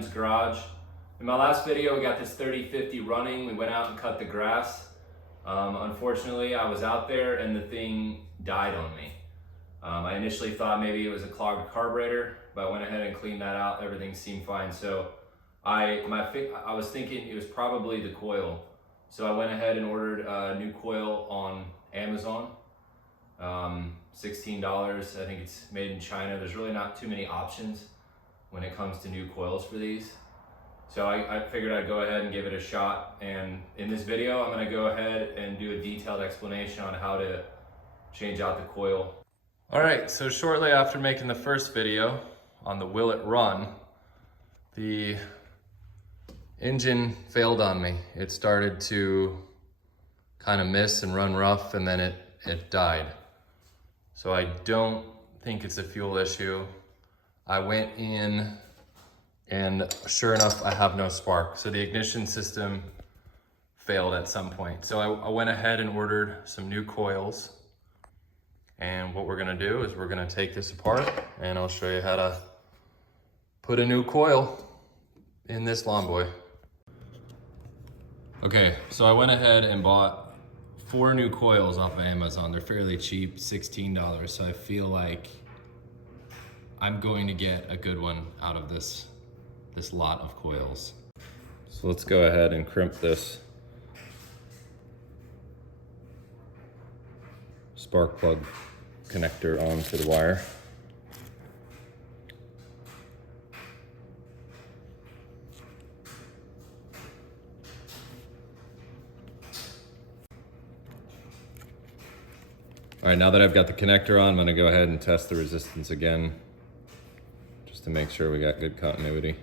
friend's garage. In my last video, we got this 3050 running. We went out and cut the grass. Unfortunately, I was out there and the thing died on me. I initially thought maybe it was a clogged carburetor, but I went ahead and cleaned that out. Everything seemed fine. So I was thinking it was probably the coil. So I went ahead and ordered a new coil on Amazon. $16. I think it's made in China. There's really not too many options when it comes to new coils for these. So I figured I'd go ahead and give it a shot. And in this video, I'm gonna go ahead and do a detailed explanation on how to change out the coil. All right, so shortly after making the first video on the Will It Run, the engine failed on me. It started to kind of miss and run rough, and then it died. So I don't think it's a fuel issue. I went in and sure enough, I have no spark. So the ignition system failed at some point. So I went ahead and ordered some new coils. And what we're gonna do is we're gonna take this apart and I'll show you how to put a new coil in this lawn boy. Okay, so I went ahead and bought 4 new coils off of Amazon. They're fairly cheap, $16. So I feel like I'm going to get a good one out of this lot of coils. So let's go ahead and crimp this spark plug connector onto the wire. All right, now that I've got the connector on, I'm gonna go ahead and test the resistance again, just to make sure we got good continuity.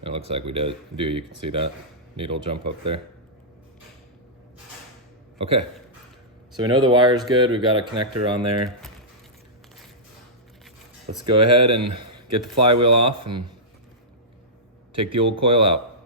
It looks like we do. You can see that needle jump up there. Okay, so we know the wire's good. We've got a connector on there. Let's go ahead and get the flywheel off and take the old coil out.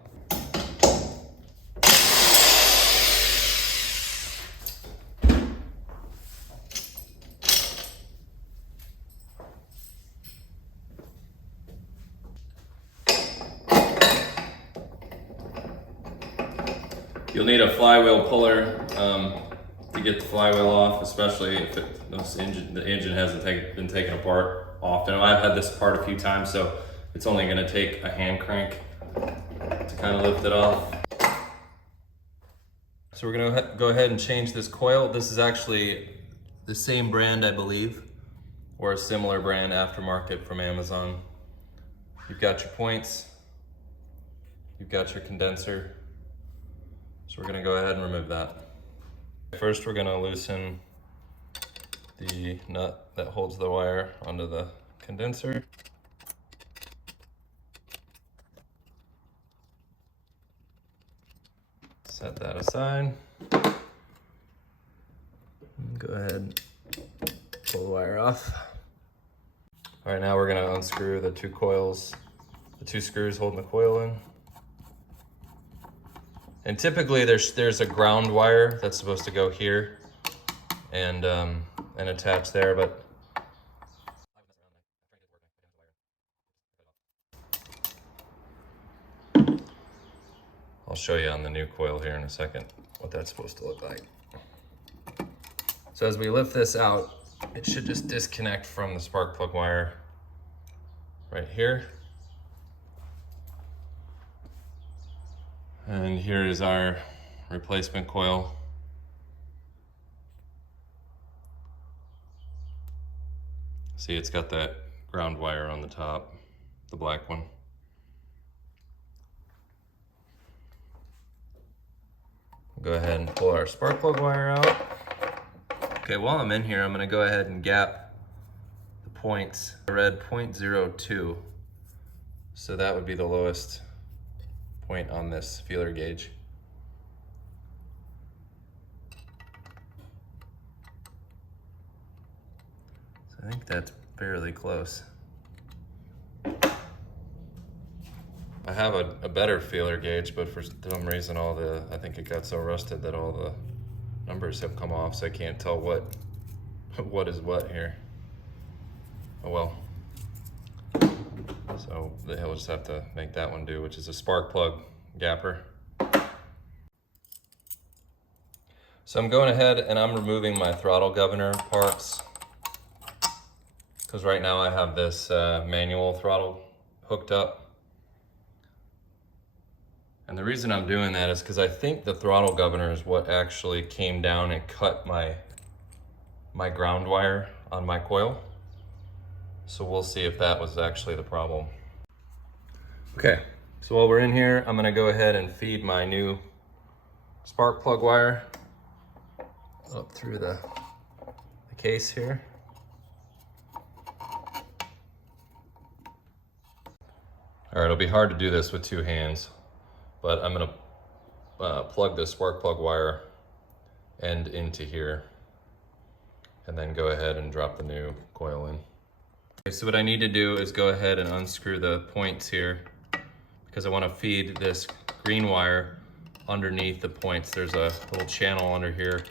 You'll need a flywheel puller to get the flywheel off, especially if the engine hasn't been taken apart often. I've had this apart a few times, so it's only going to take a hand crank to kind of lift it off. So we're going to go ahead and change this coil. This is actually the same brand, I believe, or a similar brand aftermarket from Amazon. You've got your points, you've got your condenser. So we're gonna go ahead and remove that. First, we're gonna loosen the nut that holds the wire onto the condenser. Set that aside. Go ahead and pull the wire off. All right, now we're gonna unscrew the 2 coils, the 2 screws holding the coil in. And typically there's a ground wire that's supposed to go here and attach there, but I'll show you on the new coil here in a second what that's supposed to look like. So as we lift this out, it should just disconnect from the spark plug wire right here. And here is our replacement coil. See, it's got that ground wire on the top, the black one. Go ahead and pull our spark plug wire out. Okay, while I'm in here, I'm gonna go ahead and gap the points. I read 0.02, so that would be the lowest point on this feeler gauge. So I think that's fairly close. I have a better feeler gauge, but for some reason I think it got so rusted that all the numbers have come off, so I can't tell what is what here. Oh well. So he'll just have to make that one do, which is a spark plug gapper. So I'm going ahead and I'm removing my throttle governor parts, because right now I have this manual throttle hooked up. And the reason I'm doing that is because I think the throttle governor is what actually came down and cut my ground wire on my coil. So we'll see if that was actually the problem. Okay, so while we're in here, I'm gonna go ahead and feed my new spark plug wire up through the case here. All right, it'll be hard to do this with two hands, but I'm gonna plug the spark plug wire end into here and then go ahead and drop the new coil in. Okay, so what I need to do is go ahead and unscrew the points here, because I want to feed this green wire underneath the points. There's a little channel under here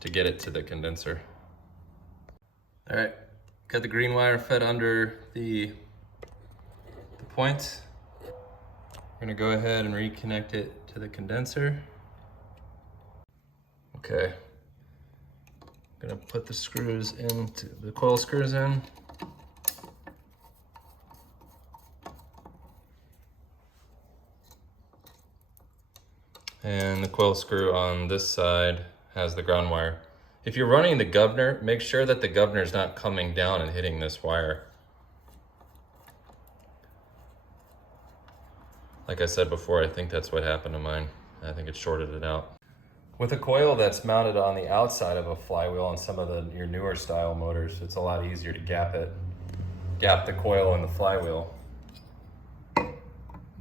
to get it to the condenser. All right, got the green wire fed under the points. We're gonna go ahead and reconnect it to the condenser. Okay, gonna put the screws into the coil screws in. And the coil screw on this side has the ground wire. If you're running the governor, make sure that the governor is not coming down and hitting this wire. Like I said before, I think that's what happened to mine. I think it shorted it out. With a coil that's mounted on the outside of a flywheel on some of your newer style motors, it's a lot easier to gap the coil in the flywheel.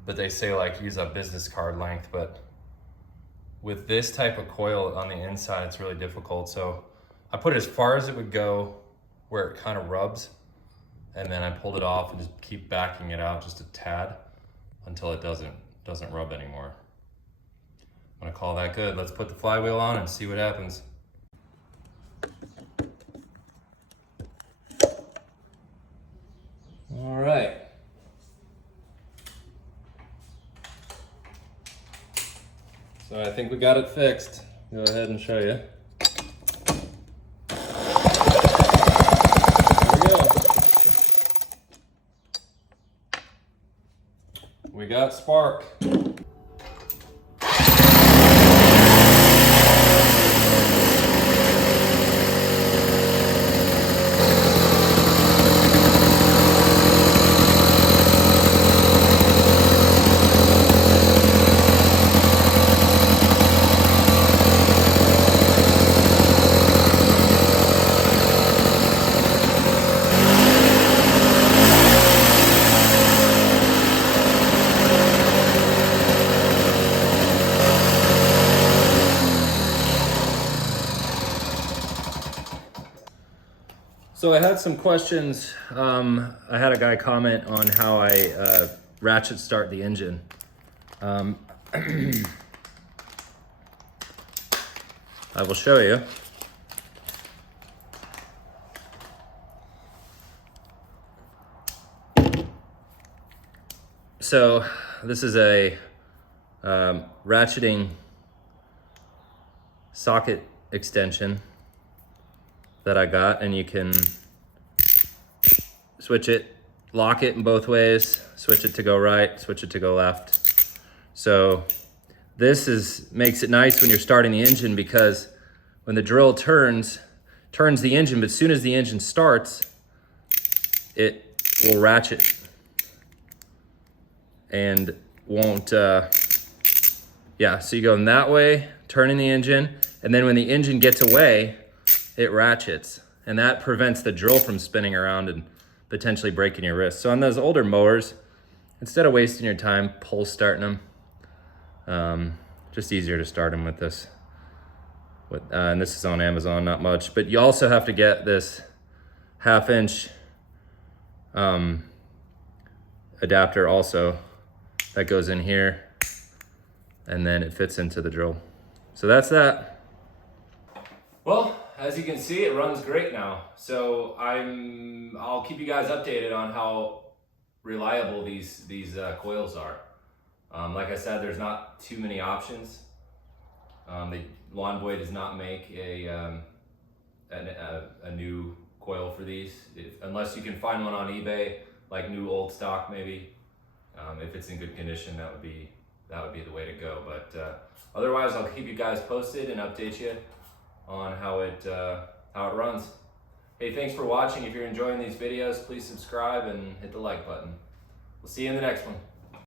But they say like use a business card length, but with this type of coil on the inside, it's really difficult. So I put it as far as it would go where it kind of rubs, and then I pulled it off and just keep backing it out just a tad until it doesn't rub anymore. I'm gonna call that good. Let's put the flywheel on and see what happens. All right. So I think we got it fixed. Go ahead and show you. There we go. We got spark. So I had some questions. I had a guy comment on how I ratchet start the engine. I will show you. So this is a ratcheting socket extension that I got, and you can switch it, lock it in both ways, switch it to go right, switch it to go left. So this makes it nice when you're starting the engine, because when the drill turns the engine, but as soon as the engine starts, it will ratchet and won't, so you go in that way, turning the engine, and then when the engine gets away, it ratchets, and that prevents the drill from spinning around and potentially breaking your wrist. So on those older mowers, instead of wasting your time pull starting them, just easier to start them with this. And this is on Amazon, not much, but you also have to get this 1/2 inch adapter also that goes in here, and then it fits into the drill. So that's that. Well, as you can see, it runs great now. So I'll keep you guys updated on how reliable these coils are. Like I said, there's not too many options. The Lawn Boy does not make a new coil for these, unless you can find one on eBay, like new old stock maybe. If it's in good condition, that would be the way to go. But otherwise, I'll keep you guys posted and update you on how it runs. Hey, thanks for watching. If you're enjoying these videos, please subscribe and hit the like button. We'll see you in the next one.